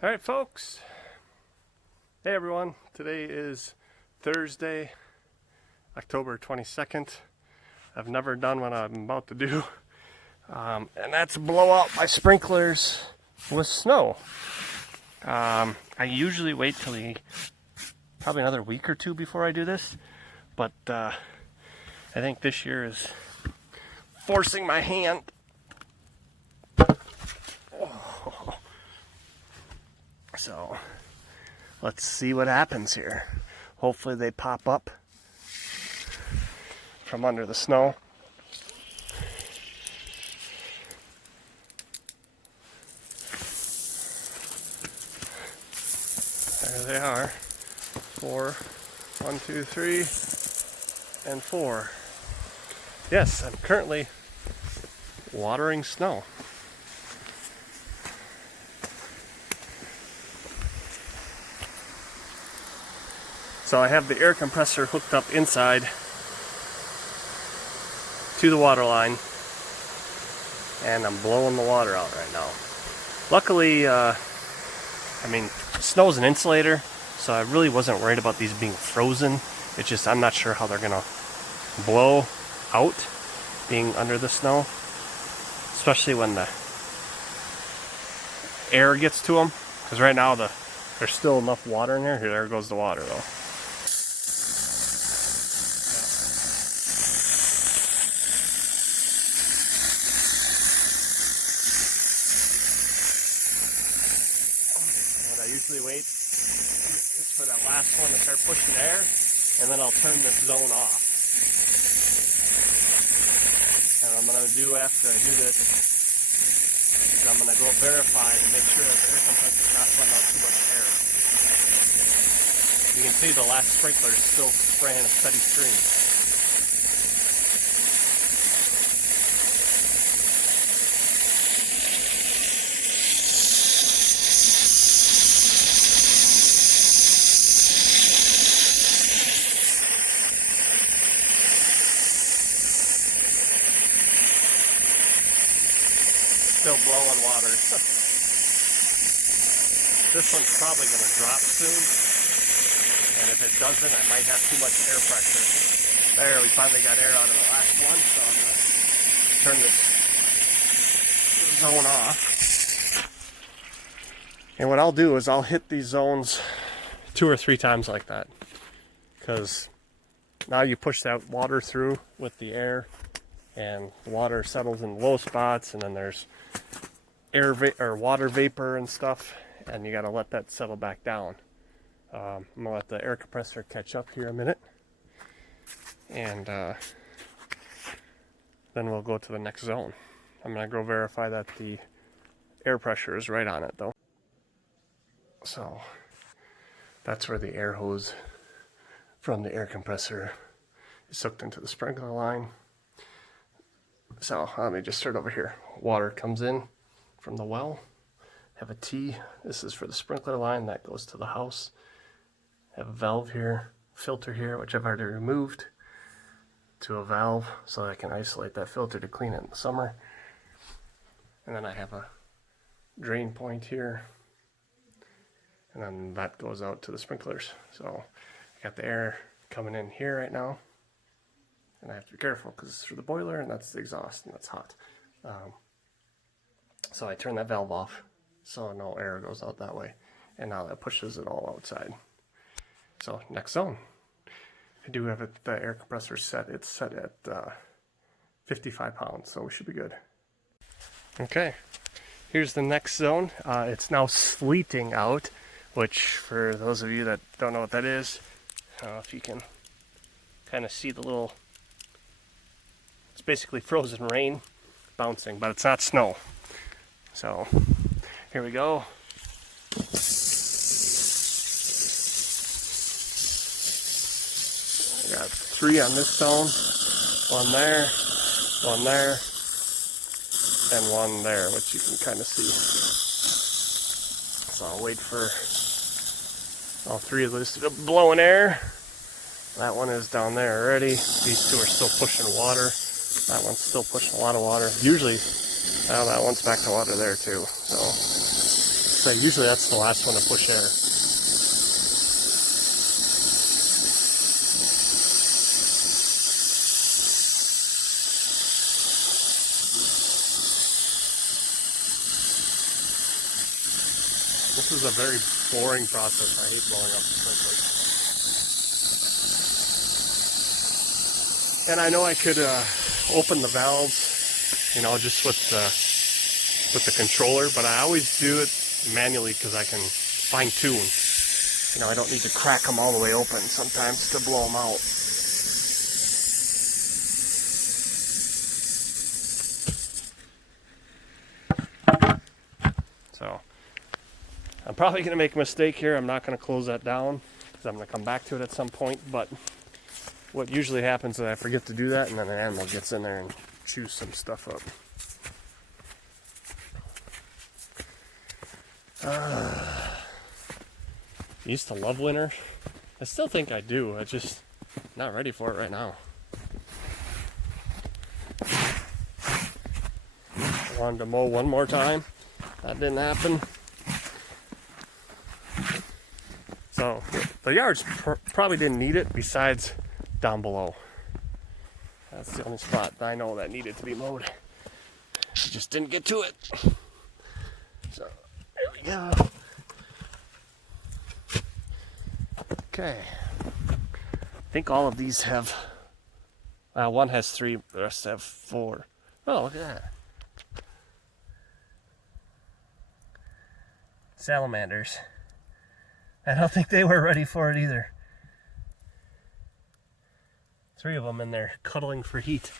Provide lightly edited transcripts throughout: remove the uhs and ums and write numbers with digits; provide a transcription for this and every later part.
All right, folks. Hey, everyone. Today is Thursday, October 22nd. I've never done what I'm about to do, and that's blow out my sprinklers with snow. I usually wait till probably another week or two before I do this, but I think this year is forcing my hand. So let's see what happens here. Hopefully they pop up from under the snow. There they are. 4, 1, 2, 3, and 4. Yes, I'm currently watering snow. So I have the air compressor hooked up inside to the water line, and I'm blowing the water out right now. Luckily, snow's an insulator, so I really wasn't worried about these being frozen. It's just I'm not sure how they're gonna blow out being under the snow, especially when the air gets to them. Because right now there's still enough water in there. Here, there goes the water though. I usually wait just for that last one to start pushing air, and then I'll turn this zone off. And what I'm going to do after I do this is I'm going to go verify to make sure that the air compressor is not putting out too much air. You can see the last sprinkler is still spraying a steady stream. Still blowing water. This one's probably going to drop soon, and if it doesn't, I might have too much air pressure. There, we finally got air out of the last one, so I'm going to turn this zone off. And what I'll do is I'll hit these zones 2 or 3 times like that, because now you push that water through with the air, and the water settles in low spots, and then there's water vapor and stuff, and you got to let that settle back down. I'm gonna let the air compressor catch up here a minute, and then we'll go to the next zone. I'm gonna go verify that the air pressure is right on it though. So that's where the air hose from the air compressor is hooked into the sprinkler line. So let me just start over here. Water comes in from the well. Have a T. This is for the sprinkler line that goes to the house. Have a valve here, filter here, which I've already removed, to a valve so that I can isolate that filter to clean it in the summer. And then I have a drain point here, and then that goes out to the sprinklers. So I got the air coming in here right now. And I have to be careful because it's through the boiler, and that's the exhaust, and that's hot. So I turn that valve off so no air goes out that way. And now that pushes it all outside. So next zone. I do have the air compressor set. It's set at 55 pounds, so we should be good. Okay, here's the next zone. It's now sleeting out, which for those of you that don't know what that is, I don't know if you can kind of see the little... It's basically frozen rain bouncing, but it's not snow. So here we go. I got 3 on this zone, 1 there, 1 there, and 1 there, which you can kind of see. So I'll wait for all 3 of those to go blowing air. That one is down there already. These 2 are still pushing water. That one's still pushing a lot of water. Usually, that one's back to water there too. So say, usually that's the last one to push air. This is a very boring process. I hate blowing up sprinklers. And I know I could open the valves, you know, just with the controller, but I always do it manually because I can fine tune. You know, I don't need to crack them all the way open sometimes to blow them out. So I'm probably going to make a mistake here. I'm not going to close that down because I'm going to come back to it at some point, but what usually happens is I forget to do that and then an animal gets in there and chews some stuff up. Used to love winter. I still think I do. I just not ready for it right now. I wanted to mow one more time. That didn't happen. So the yards probably didn't need it besides down below. That's the only spot I know that needed to be mowed. I just didn't get to it. So there we go. Okay. I think all of these have, one has 3, the rest have 4. Oh, look at that. Salamanders. I don't think they were ready for it either. 3 of them in there cuddling for heat.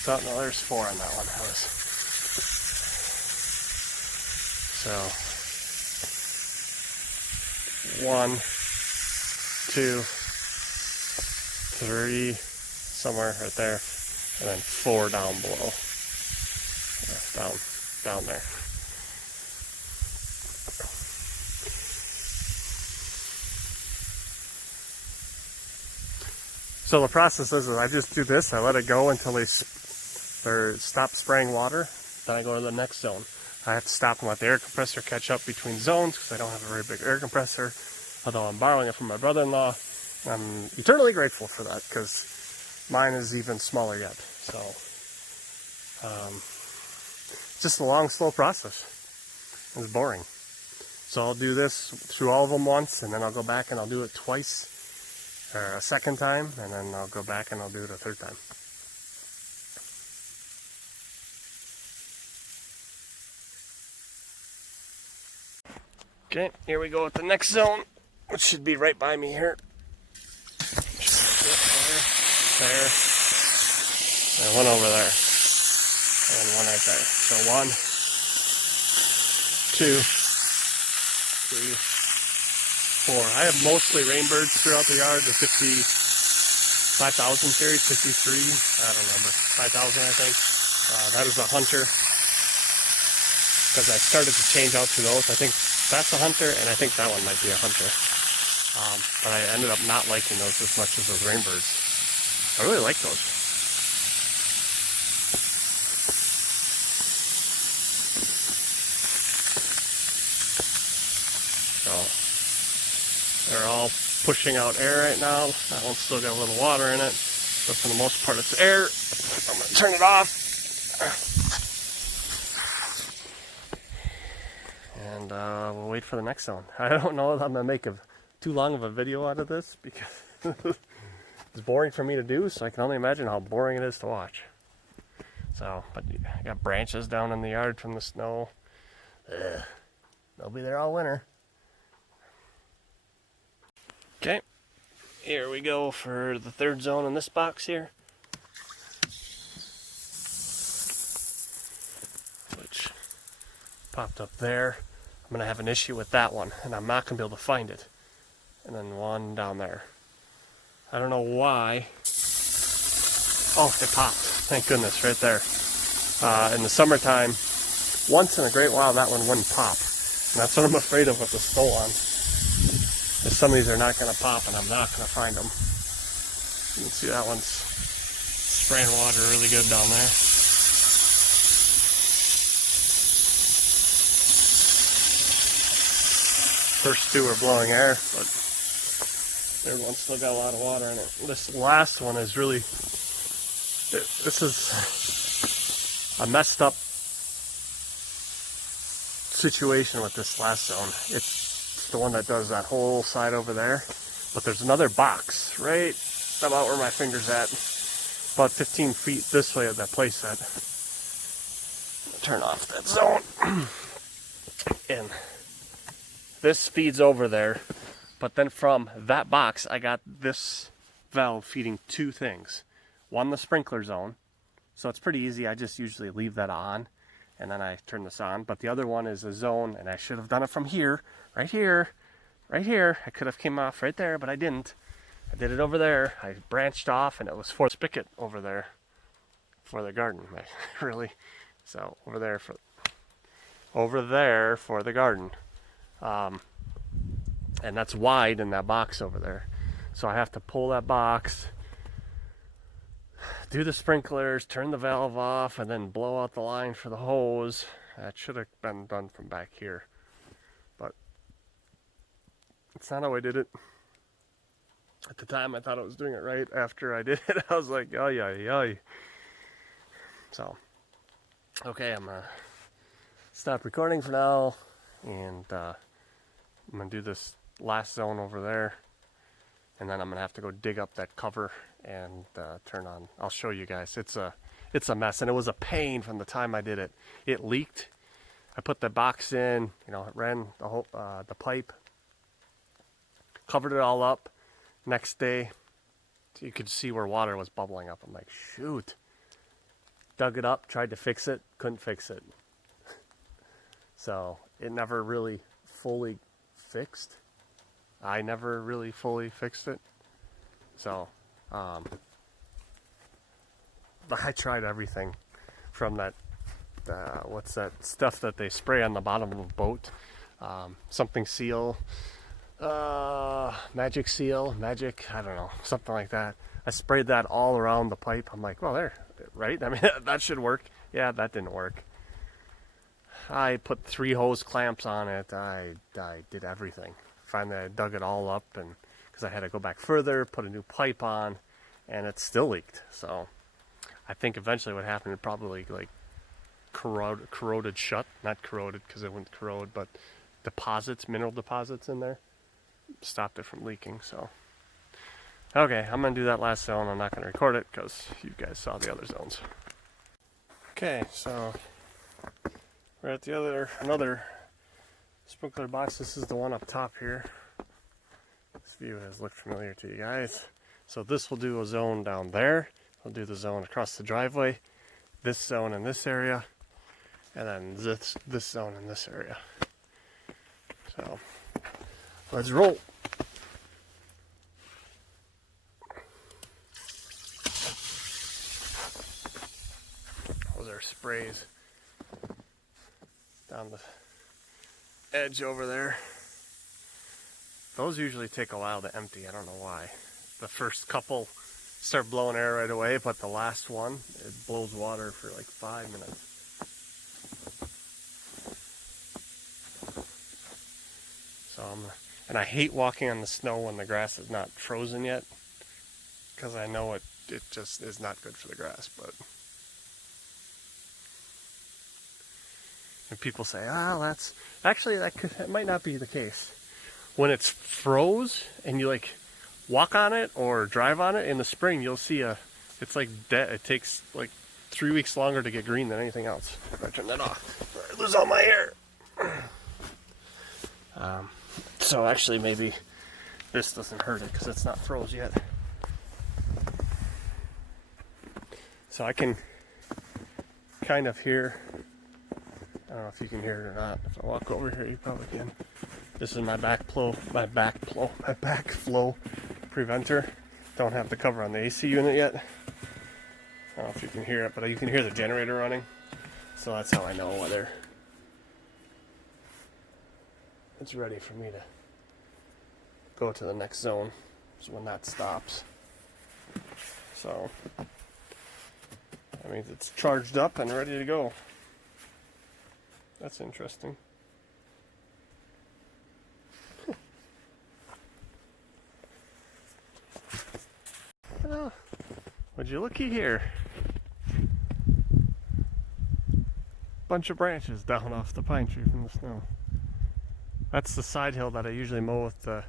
So, no, there's 4 on that one. That was... So, 1, 2, 3, somewhere right there, and then 4 down below. Down there. So the process is I just do this, I let it go until they stop spraying water, then I go to the next zone. I have to stop and let the air compressor catch up between zones because I don't have a very big air compressor, although I'm borrowing it from my brother-in-law. I'm eternally grateful for that because mine is even smaller yet. So, it's just a long, slow process. It's boring. So I'll do this through all of them once, and then I'll go back and I'll do it twice, or a second time, and then I'll go back and I'll do it a third time. Okay, here we go with the next zone, which should be right by me here. There, and one over there, and one right there. So 1, 2, 3, 4. I have mostly rainbirds throughout the yard. The 5,000 series, 53. I don't remember. 5,000, I think. That is a hunter. Because I started to change out to those. I think that's a hunter, and I think that one might be a hunter. But I ended up not liking those as much as those rainbirds. I really like those. So they're all pushing out air right now. That one's still got a little water in it, but for the most part it's air. I'm going to turn it off. And we'll wait for the next zone. I don't know if I'm going to make too long of a video out of this because it's boring for me to do, so I can only imagine how boring it is to watch. So, but I got branches down in the yard from the snow. They'll be there all winter. Okay, here we go for the third zone in this box here. Which popped up there. I'm going to have an issue with that one, and I'm not going to be able to find it. And then one down there. I don't know why. Oh, it popped. Thank goodness, right there. In the summertime, once in a great while, that one wouldn't pop. And that's what I'm afraid of with the snow on. Is some of these are not going to pop, and I'm not going to find them. You can see that one's spraying water really good down there. First two are blowing air, but third one's still got a lot of water in it. This last one is really, this is a messed up situation with this last zone. It's the one that does that whole side over there, but there's another box right about where my finger's at, about 15 feet this way of that play set. Turn off that zone. And this feeds over there, but then from that box I got this valve feeding two things. One, the sprinkler zone, so it's pretty easy. I just usually leave that on and then I turn this on. But the other one is a zone, and I should have done it from here, right here, right here. I could have came off right there, but I didn't. I did it over there. I branched off, and it was for the spigot over there for the garden. Really, so over there for the garden. And that's wide in that box over there. So I have to pull that box, do the sprinklers, turn the valve off, and then blow out the line for the hose. That should have been done from back here, but it's not how I did it. At the time, I thought I was doing it right. After I did it, I was like, oh, yeah. So, okay, I'm going to stop recording for now, and I'm going to do this last zone over there, and then I'm going to have to go dig up that cover and turn on. I'll show you guys. It's a mess, and it was a pain from the time I did it. It leaked. I put the box in, it ran the whole the pipe, covered it all up. Next day, you could see where water was bubbling up. I'm like, shoot. Dug it up, tried to fix it, couldn't fix it. So it never really fully fixed. I never really fully fixed it. So I tried everything from that, what's that stuff that they spray on the bottom of a boat? Something seal. Magic seal, I don't know, something like that. I sprayed that all around the pipe. I'm like, well, there, right? I mean, that should work. Yeah, that didn't work. I put 3 hose clamps on it. I did everything. Finally, I dug it all up, and because I had to go back further, put a new pipe on, and it still leaked. So I think eventually what happened, it probably like corroded shut. Not corroded because it wouldn't corrode, but deposits, mineral deposits in there, stopped it from leaking. So okay, I'm gonna do that last zone. I'm not gonna record it because you guys saw the other zones. Okay, so we're at another sprinkler box. This is the one up top here. This view has looked familiar to you guys. So this will do a zone down there. I'll do the zone across the driveway, this zone in this area, and then this zone in this area. So let's roll. Those are sprays down the edge over there. Those usually take a while to empty. I don't know why. The first couple start blowing air right away, but the last one, it blows water for like 5 minutes. So and I hate walking on the snow when the grass is not frozen yet, because I know it just is not good for the grass. But and people say, that's actually that might not be the case. When it's froze and you like walk on it or drive on it in the spring, you'll see it's like dead. It takes like 3 weeks longer to get green than anything else. I turn that off. I lose all my hair. So actually maybe this doesn't hurt it because it's not froze yet. So I can kind of hear, I don't know if you can hear it or not. If I walk over here, you probably can. This is my backflow preventer. Don't have the cover on the AC unit yet. I don't know if you can hear it, but you can hear the generator running. So that's how I know whether it's ready for me to go to the next zone. Is when that stops. So That means it's charged up and ready to go. That's interesting. Oh, would you looky here? Bunch of branches down off the pine tree from the snow. That's the side hill that I usually mow with the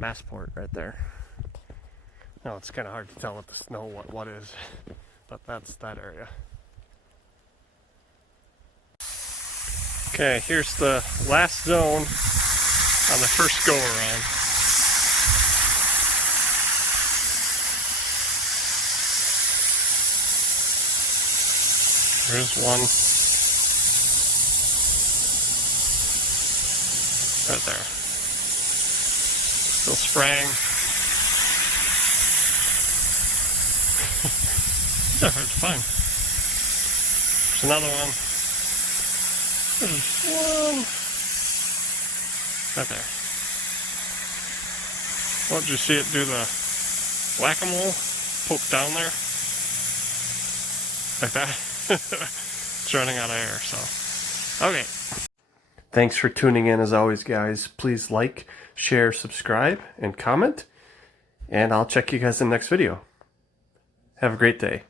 Massport right there. No, it's kind of hard to tell with the snow what is, but that's that area. Okay, here's the last zone on the first go around. There's one. Right there. Still spraying. Yeah, it's fine. There's another one. There's one. Right there. Oh, did you see it do the whack-a-mole? Poke down there? Like that? It's running out of air, so. Okay. Thanks for tuning in as always, guys. Please like, share, subscribe, and comment. And I'll check you guys in the next video. Have a great day.